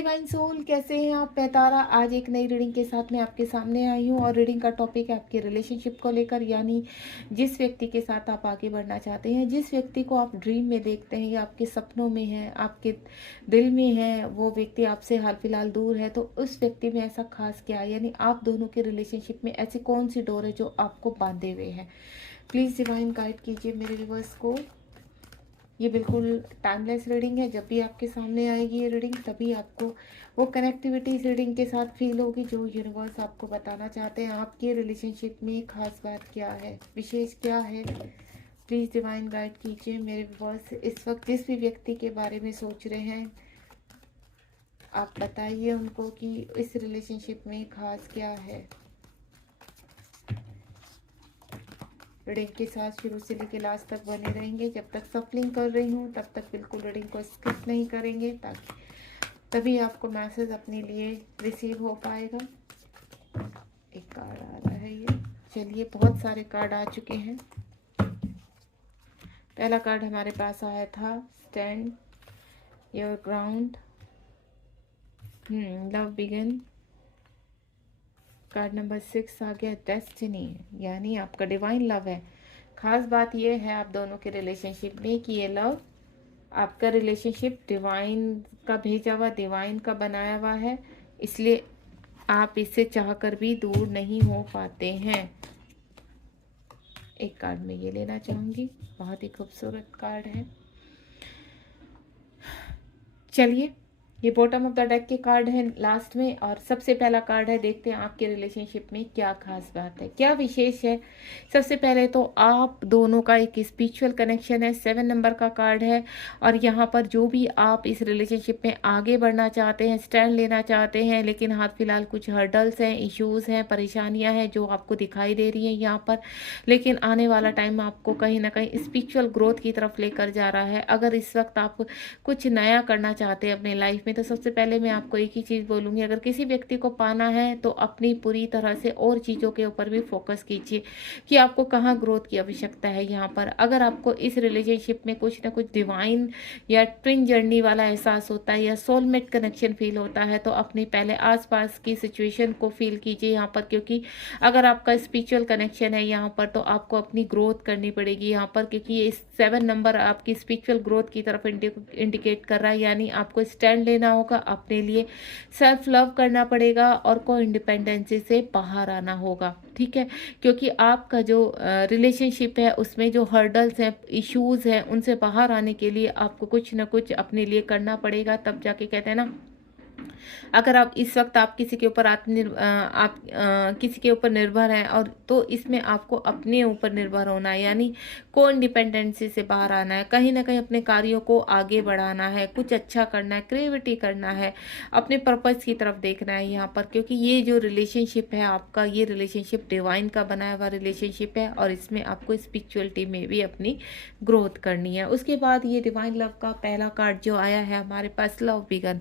Divine soul, कैसे हैं आप? मैं तारा आज एक नई रीडिंग के साथ मैं आपके सामने आई हूँ और रीडिंग का टॉपिक है आपके रिलेशनशिप को लेकर, यानी जिस व्यक्ति के साथ आप आगे बढ़ना चाहते हैं, जिस व्यक्ति को आप ड्रीम में देखते हैं या आपके सपनों में है, आपके दिल में है, वो व्यक्ति आपसे हाल फिलहाल दूर है, तो उस व्यक्ति में ऐसा खास क्या है, यानी आप दोनों के रिलेशनशिप में ऐसी कौन सी डोर है जो आपको बांधे हुए है। प्लीज़ डिवाइन गाइड कीजिए मेरे व्यूअर्स को। ये बिल्कुल टाइमलेस रीडिंग है। जब भी आपके सामने आएगी ये रीडिंग, तभी आपको वो कनेक्टिविटी इस रीडिंग के साथ फील होगी जो यूनिवर्स आपको बताना चाहते हैं। आपके रिलेशनशिप में खास बात क्या है, विशेष क्या है, प्लीज़ डिवाइन गाइड कीजिए मेरे व्यूअर्स। इस वक्त जिस भी व्यक्ति के बारे में सोच रहे हैं, आप बताइए उनको कि इस रिलेशनशिप में खास क्या है। रीडिंग के साथ शुरू से लेकर लास्ट तक बने रहेंगे। जब तक सफलिंग कर रही हूँ तब तक बिल्कुल रीडिंग को स्किप नहीं करेंगे, ताकि तभी आपको मैसेज अपने लिए रिसीव हो पाएगा। एक कार्ड आ रहा है ये। चलिए, बहुत सारे कार्ड आ चुके हैं। पहला कार्ड हमारे पास आया था stand your ground, love begin. Card number 6 आ गया डेस्टिनी, यानी आपका डिवाइन लव है। खास बात यह है आप दोनों के रिलेशनशिप में कि ये लव, आपका रिलेशनशिप डिवाइन का भेजा हुआ, डिवाइन का बनाया हुआ है, इसलिए आप इससे चाहकर भी दूर नहीं हो पाते हैं। एक कार्ड में ये लेना चाहूंगी, बहुत ही खूबसूरत कार्ड है। चलिए, ये बॉटम ऑफ द डेक के कार्ड है लास्ट में, और सबसे पहला कार्ड है। देखते हैं आपके रिलेशनशिप में क्या खास बात है, क्या विशेष है। सबसे पहले तो आप दोनों का एक स्पिरिचुअल कनेक्शन है, 7 नंबर का कार्ड है। और यहाँ पर जो भी आप इस रिलेशनशिप में आगे बढ़ना चाहते हैं, स्टैंड लेना चाहते हैं, लेकिन हाथ फिलहाल कुछ हर्डल्स हैं, इश्यूज़ हैं, परेशानियाँ हैं जो आपको दिखाई दे रही हैं यहाँ पर, लेकिन आने वाला टाइम आपको कहीं ना कहीं स्पिरिचुअल ग्रोथ की तरफ लेकर जा रहा है। अगर इस वक्त आप कुछ नया करना चाहते हैं अपने लाइफ में, तो सबसे पहले मैं आपको एक ही चीज़ बोलूँगी, अगर किसी व्यक्ति को पाना है तो अपनी पूरी तरह से और चीज़ों के ऊपर भी फोकस कीजिए कि आपको कहाँ ग्रोथ की आवश्यकता है यहाँ पर। अगर आपको इस रिलेशनशिप में कुछ ना कुछ डिवाइन या ट्विन जर्नी वाला एहसास होता है या सोलमेट कनेक्शन फील होता है, तो अपने पहले आसपास की सिचुएशन को फील कीजिए यहाँ पर, क्योंकि अगर आपका स्पिरिचुअल कनेक्शन है यहाँ पर तो आपको अपनी ग्रोथ करनी पड़ेगी यहाँ पर, क्योंकि ये 7 नंबर आपकी स्पिरिचुअल ग्रोथ की तरफ इंडिकेट कर रहा है। यानी आपको स्टैंड लेना होगा अपने लिए, सेल्फ लव करना पड़ेगा और को इंडिपेंडेंसी से बाहर आना होगा, ठीक है। क्योंकि आपका जो रिलेशनशिप है उसमें जो हर्डल्स हैं, इश्यूज हैं, उनसे बाहर आने के लिए आपको कुछ ना कुछ अपने लिए करना पड़ेगा, तब जाके कहते हैं ना, अगर आप इस वक्त आप किसी के ऊपर किसी के ऊपर निर्भर हैं, और तो इसमें आपको अपने ऊपर निर्भर होना है, यानी को इंडिपेंडेंसी से बाहर आना है, कहीं ना कहीं अपने कार्यों को आगे बढ़ाना है, कुछ अच्छा करना है, क्रिएटिविटी करना है, अपने पर्पस की तरफ देखना है यहाँ पर। क्योंकि ये जो रिलेशनशिप है आपका, ये रिलेशनशिप डिवाइन का बनाया हुआ रिलेशनशिप है, और इसमें आपको स्पिरिचुअलिटी में भी अपनी ग्रोथ करनी है। उसके बाद ये डिवाइन लव का पहला कार्ड जो आया है हमारे पास, लव बिगन।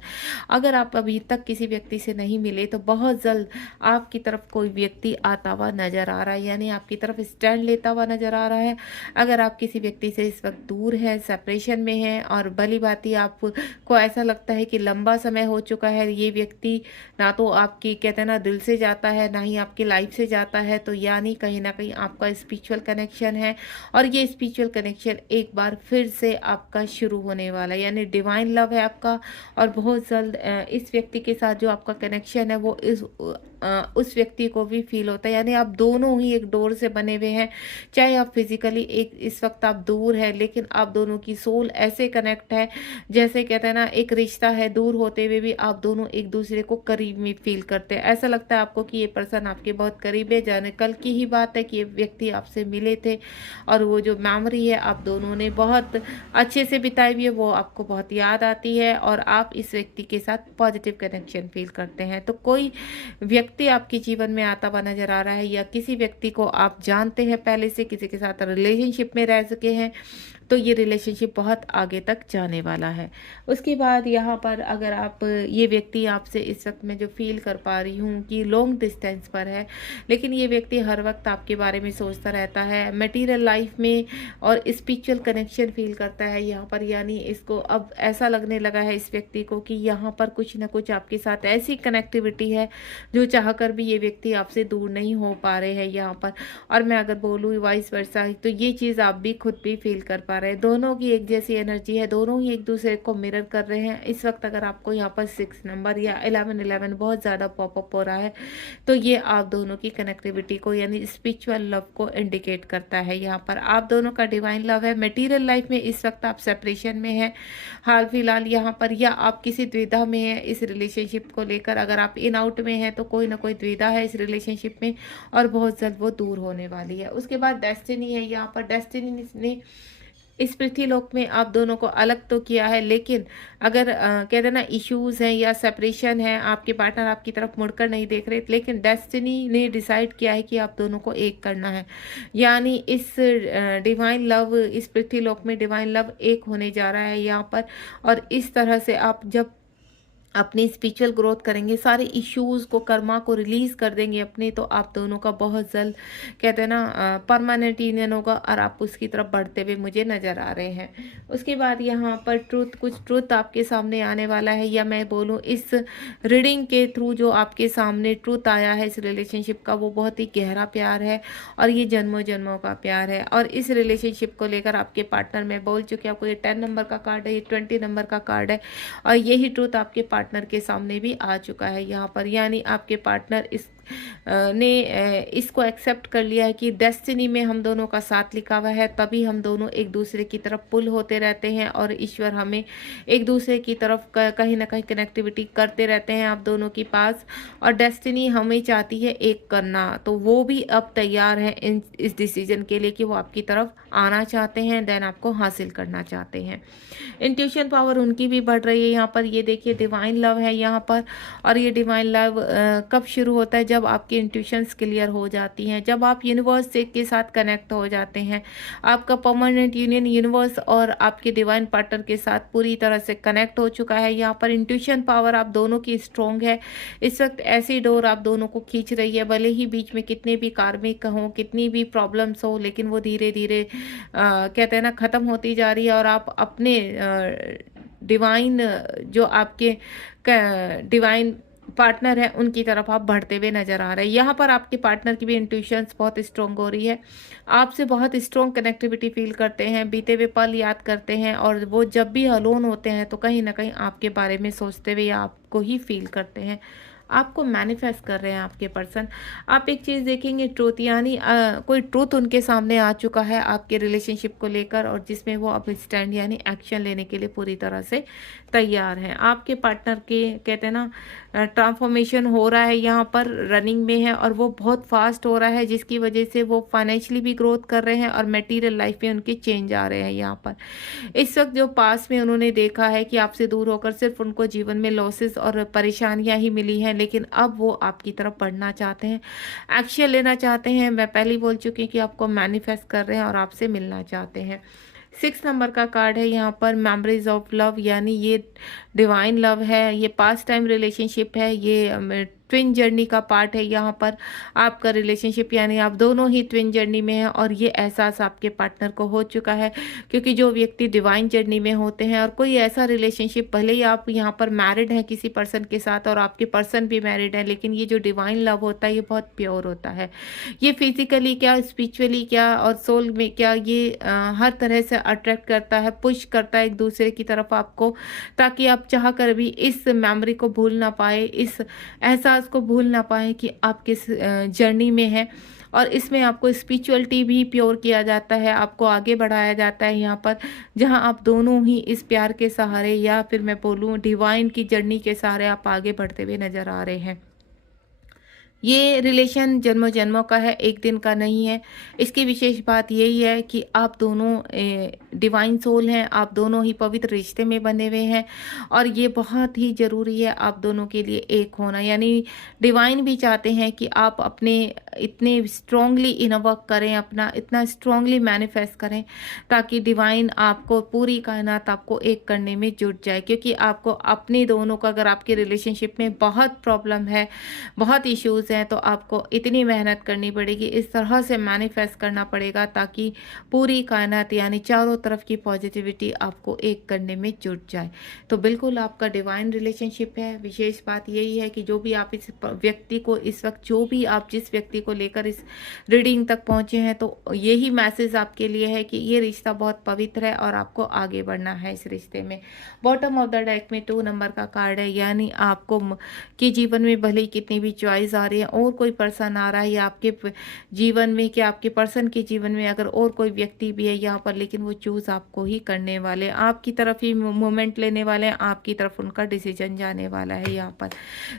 अगर आप अभी तक किसी व्यक्ति से नहीं मिले तो बहुत जल्द आपकी तरफ कोई व्यक्ति आता हुआ नजर आ रहा है, यानी आपकी तरफ स्टैंड लेता हुआ नजर आ रहा है। अगर आप किसी व्यक्ति से इस वक्त दूर है, सेपरेशन में है, और भली भांति आपको ऐसा लगता है कि लंबा समय हो चुका है, ये व्यक्ति ना तो आपकी कहते हैं ना दिल से जाता है, ना ही आपकी लाइफ से जाता है, तो यानी कहीं ना कहीं आपका स्पिरिचुअल कनेक्शन है, और ये स्पिरिचुअल कनेक्शन एक बार फिर से आपका शुरू होने वाला है, यानी डिवाइन लव है आपका। और बहुत जल्द इस व्यक्ति के साथ जो आपका कनेक्शन है वो उस व्यक्ति को भी फील होता है, यानी आप दोनों ही एक डोर से बने हुए हैं। चाहे आप फिजिकली एक इस वक्त आप दूर है, लेकिन आप दोनों की सोल ऐसे कनेक्ट है, जैसे कहते हैं ना एक रिश्ता है, दूर होते हुए भी आप दोनों एक दूसरे को करीब में फील करते हैं। ऐसा लगता है आपको कि ये पर्सन आपके बहुत करीब है। जाने कल की ही बात है कि ये व्यक्ति आपसे मिले थे, और वो जो मेमोरी है आप दोनों ने बहुत अच्छे से बिताई हुई है, वो आपको बहुत याद आती है, और आप इस व्यक्ति के साथ पॉजिटिव कनेक्शन फील करते हैं। तो कोई व्यक्ति आपके जीवन में आता हुआ नजर आ रहा है, या किसी व्यक्ति को आप जानते हैं पहले से, किसी के साथ रिलेशनशिप में रह चुके हैं, तो ये रिलेशनशिप बहुत आगे तक जाने वाला है। उसके बाद यहाँ पर अगर आप ये व्यक्ति आपसे इस वक्त मैं जो फील कर पा रही हूँ कि लॉन्ग डिस्टेंस पर है, लेकिन ये व्यक्ति हर वक्त आपके बारे में सोचता रहता है, मटेरियल लाइफ में और स्पिरिचुअल कनेक्शन फील करता है यहाँ पर। यानी इसको अब ऐसा लगने लगा है इस व्यक्ति को कि यहाँ पर कुछ ना कुछ आपके साथ ऐसी कनेक्टिविटी है जो चाहकर भी ये व्यक्ति आपसे दूर नहीं हो पा रहे हैं यहाँ पर। और मैं अगर बोलूँ वाइस वर्सा, तो ये चीज़ आप भी खुद भी फील कर पा रहे हैं। दोनों की एक जैसी एनर्जी है, दोनों ही एक दूसरे को मिरर कर रहे हैं इस वक्त। अगर आपको यहाँ पर 6 नंबर या 11 बहुत ज़्यादा पॉपअप हो रहा है, तो ये आप दोनों की कनेक्टिविटी को यानी स्पिरिचुअल लव को इंडिकेट करता है। यहाँ पर आप दोनों का डिवाइन लव है। मटेरियल लाइफ में इस वक्त आप सेपरेशन में हैं हाल फिलहाल यहाँ पर, या आप किसी द्विधा में हैं इस रिलेशनशिप को लेकर। अगर आप इन आउट में हैं तो कोई ना कोई द्विधा है इस रिलेशनशिप में और बहुत जल्द वो दूर होने वाली है। उसके बाद डेस्टिनी है यहाँ पर। डेस्टिनी ने इस पृथ्वीलोक में आप दोनों को अलग तो किया है, लेकिन अगर कहते हैं ना इश्यूज हैं या सेपरेशन है, आपके पार्टनर आपकी तरफ मुड़कर नहीं देख रहे, लेकिन डेस्टिनी ने डिसाइड किया है कि आप दोनों को एक करना है। यानी इस डिवाइन लव, इस पृथ्वीलोक में डिवाइन लव एक होने जा रहा है यहाँ पर। और इस तरह से आप जब अपनी स्पिरिचुअल ग्रोथ करेंगे, सारे इश्यूज को, कर्मा को रिलीज कर देंगे अपने, तो आप दोनों का बहुत जल्द कहते हैं ना परमानेंट यूनियन होगा और आप उसकी तरफ बढ़ते हुए मुझे नज़र आ रहे हैं। उसके बाद यहाँ पर ट्रूथ, कुछ ट्रूथ आपके सामने आने वाला है, या मैं बोलूँ इस रीडिंग के थ्रू जो आपके सामने ट्रूथ आया है इस रिलेशनशिप का, वो बहुत ही गहरा प्यार है और ये जन्मों जन्मों का प्यार है। और इस रिलेशनशिप को लेकर आपके पार्टनर, मैं बोल चुकी हूँ आपको, ये 10 नंबर का कार्ड है, ये 20 नंबर का कार्ड है, और यही ट्रूथ आपके पार्टनर के सामने भी आ चुका है यहाँ पर। यानी आपके पार्टनर इसको एक्सेप्ट कर लिया है कि डेस्टिनी में हम दोनों का साथ लिखा हुआ है, तभी हम दोनों एक दूसरे की तरफ पुल होते रहते हैं और ईश्वर हमें एक दूसरे की तरफ कहीं ना कहीं कनेक्टिविटी करते रहते हैं आप दोनों के पास। और डेस्टिनी हमें चाहती है एक करना, तो वो भी अब तैयार है इस डिसीजन के लिए कि वो आपकी तरफ आना चाहते हैं, देन आपको हासिल करना चाहते हैं। इंट्यूशन पावर उनकी भी बढ़ रही है यहाँ पर। ये देखिए डिवाइन लव है यहाँ पर, और ये डिवाइन लव कब शुरू होता है? जब आपकी इंट्यूशंस क्लियर हो जाती हैं, जब आप यूनिवर्स के साथ कनेक्ट हो जाते हैं। आपका परमानेंट यूनियन यूनिवर्स और आपके डिवाइन पार्टनर के साथ पूरी तरह से कनेक्ट हो चुका है। यहाँ पर इंट्यूशन पावर आप दोनों की स्ट्रॉन्ग है इस वक्त। ऐसी डोर आप दोनों को खींच रही है, भले ही बीच में कितने भी कार्मिक हो, कितनी भी प्रॉब्लम्स हो, लेकिन वो धीरे धीरे कहते हैं ना ख़त्म होती जा रही है। और आप अपने डिवाइन जो आपके डिवाइन पार्टनर है उनकी तरफ आप बढ़ते हुए नजर आ रहे हैं। यहाँ पर आपके पार्टनर की भी इंट्यूशंस बहुत स्ट्रॉन्ग हो रही है, आपसे बहुत स्ट्रॉन्ग कनेक्टिविटी फील करते हैं, बीते हुए पल याद करते हैं, और वो जब भी अलोन होते हैं तो कहीं ना कहीं आपके बारे में सोचते हुए आपको ही फील करते हैं, आपको मैनिफेस्ट कर रहे हैं आपके पर्सन। आप एक चीज़ देखेंगे ट्रूथ, यानी कोई ट्रूथ उनके सामने आ चुका है आपके रिलेशनशिप को लेकर, और जिसमें वो अब स्टैंड यानी एक्शन लेने के लिए पूरी तरह से तैयार हैं। आपके पार्टनर के कहते हैं ना ट्रांसफॉर्मेशन हो रहा है यहाँ पर, रनिंग में है, और वो बहुत फास्ट हो रहा है, जिसकी वजह से वो फाइनेंशियली भी ग्रोथ कर रहे हैं और मटेरियल लाइफ में उनके चेंज आ रहे हैं यहाँ पर। इस वक्त जो पास में उन्होंने देखा है कि आपसे दूर होकर सिर्फ उनको जीवन में लॉसेस और परेशानियां ही मिली हैं, लेकिन अब वो आपकी तरफ बढ़ना चाहते हैं, एक्शन लेना चाहते हैं। मैं पहले ही बोल चुकी हूँ कि आपको मैनिफेस्ट कर रहे हैं और आपसे मिलना चाहते हैं। 6 नंबर का कार्ड है यहाँ पर, मेमोरीज ऑफ लव, यानी ये डिवाइन लव है, ये पास्ट टाइम रिलेशनशिप है, ये ट्विन जर्नी का पार्ट है यहाँ पर आपका रिलेशनशिप, यानी आप दोनों ही ट्विन जर्नी में हैं। और ये एहसास आपके पार्टनर को हो चुका है, क्योंकि जो व्यक्ति डिवाइन जर्नी में होते हैं और कोई ऐसा रिलेशनशिप, भले ही आप यहाँ पर मैरिड हैं किसी पर्सन के साथ और आपके पर्सन भी मैरिड है, लेकिन ये जो डिवाइन लव होता है ये बहुत प्योर होता है। ये फिजिकली क्या, स्पिरिचुअली क्या और सोल में क्या, ये हर तरह से अट्रैक्ट करता है, पुश करता है एक दूसरे की तरफ आपको, ताकि आप चाह कर भी इस मेमोरी को भूल ना पाए, इस एहसास को भूल ना पाए कि आप किस जर्नी में है। और इसमें आपको स्पिरिचुअलिटी भी प्योर किया जाता है, आपको आगे बढ़ाया जाता है यहाँ पर, जहाँ आप दोनों ही इस प्यार के सहारे, या फिर मैं बोलूँ डिवाइन की जर्नी के सहारे आप आगे बढ़ते हुए नजर आ रहे हैं। ये रिलेशन जन्मों जन्मों का है, एक दिन का नहीं है। इसकी विशेष बात यही है कि आप दोनों डिवाइन सोल हैं, आप दोनों ही पवित्र रिश्ते में बंधे हुए हैं और ये बहुत ही ज़रूरी है आप दोनों के लिए एक होना। यानी डिवाइन भी चाहते हैं कि आप अपने इतने स्ट्रांगली इनर वर्क करें, अपना इतना स्ट्रांगली मैनिफेस्ट करें ताकि डिवाइन आपको, पूरी कायनात आपको एक करने में जुट जाए। क्योंकि आपको अपने दोनों का, अगर आपके रिलेशनशिप में बहुत प्रॉब्लम है, बहुत इश्यूज़ हैं, तो आपको इतनी मेहनत करनी पड़ेगी, इस तरह से मैनिफेस्ट करना पड़ेगा ताकि पूरी कायनात यानी चारों तरफ की पॉजिटिविटी आपको एक करने में जुट जाए। तो बिल्कुल आपका डिवाइन रिलेशनशिप है। विशेष बात यही है कि जो भी आप इस व्यक्ति को इस वक्त, जो भी आप जिस व्यक्ति को लेकर इस रीडिंग तक पहुंचे हैं, तो यही मैसेज आपके लिए है कि ये रिश्ता बहुत पवित्र है और आपको आगे बढ़ना है इस रिश्ते में। बॉटम ऑफ द डेक में 2 नंबर का कार्ड है, यानी आपको के जीवन में भले ही कितनी भी चॉइस आ रही है और कोई पर्सन आ रहा है या आपके जीवन में, कि आपके पर्सन के जीवन में अगर और कोई व्यक्ति भी है यहाँ पर, लेकिन वो चूज़ आपको ही करने वाले हैं, आपकी तरफ ही मूवमेंट लेने वाले हैं, आपकी तरफ उनका डिसीजन जाने वाला है यहाँ पर।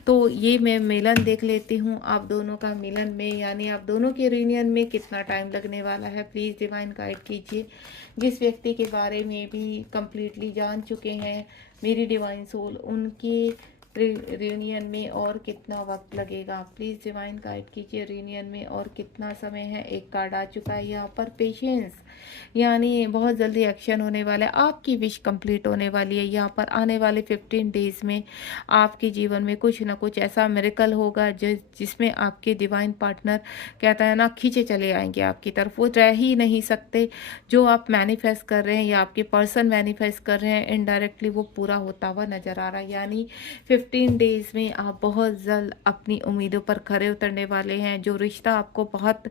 तो ये मैं मिलन देख लेती हूँ आप दोनों का मिलन में, यानी आप दोनों के रीयूनियन में कितना टाइम लगने वाला है। प्लीज़ डिवाइन गाइड कीजिए। जिस व्यक्ति के बारे में भी कंप्लीटली जान चुके हैं मेरी डिवाइन सोल, उनके रियूनियन में और कितना वक्त लगेगा। प्लीज़ डिवाइन गाइड कीजिए, रियूनियन में और कितना समय है। एक कार्ड आ चुका है यहाँ पर, पेशेंस, यानी बहुत जल्दी एक्शन होने वाला है, आपकी विश कंप्लीट होने वाली है। यहाँ पर आने वाले 15 डेज़ में आपके जीवन में कुछ ना कुछ ऐसा मिरेकल होगा जिसमें आपके डिवाइन पार्टनर, कहता है ना, खींचे चले आएंगे आपकी तरफ। वो रह ही नहीं सकते। जो आप मैनिफेस्ट कर रहे हैं या आपके पर्सन मैनिफेस्ट कर रहे हैं, इनडायरेक्टली वो पूरा होता हुआ नजर आ रहा है। यानी 15 डेज़ में आप बहुत जल्द अपनी उम्मीदों पर खरे उतरने वाले हैं। जो रिश्ता आपको बहुत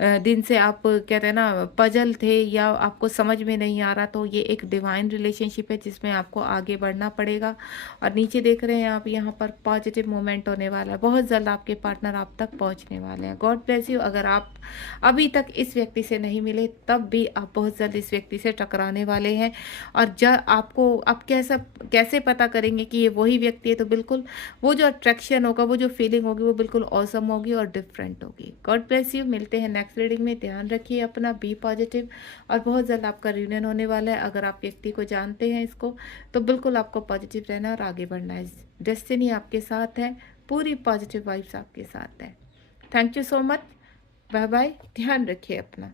दिन से आप कहते हैं ना पजल थे या आपको समझ में नहीं आ रहा, तो ये एक डिवाइन रिलेशनशिप है जिसमें आपको आगे बढ़ना पड़ेगा। और नीचे देख रहे हैं आप, यहाँ पर पॉजिटिव मोमेंट होने वाला है, बहुत जल्द आपके पार्टनर आप तक पहुँचने वाले हैं। God bless you. अगर आप अभी तक इस व्यक्ति से नहीं मिले, तब भी आप बहुत जल्द इस व्यक्ति से टकराने वाले हैं। और जब आपको, आप कैसे पता करेंगे कि ये वही व्यक्ति है, तो बिल्कुल वो जो अट्रैक्शन होगा, वो जो फीलिंग होगी, वो बिल्कुल ऑसम होगी और डिफरेंट होगी। God bless you. मिलते हैं नेक्स्ट रीडिंग में। ध्यान रखिए अपना, बी पॉजिटिव, और बहुत जल्द आपका रियूनियन होने वाला है। अगर आप व्यक्ति को जानते हैं इसको, तो बिल्कुल आपको पॉजिटिव रहना और आगे बढ़ना है। डेस्टिनी आपके साथ है, पूरी पॉजिटिव वाइब्स आपके साथ है। Thank you so much. Bye bye. ध्यान रखिए अपना।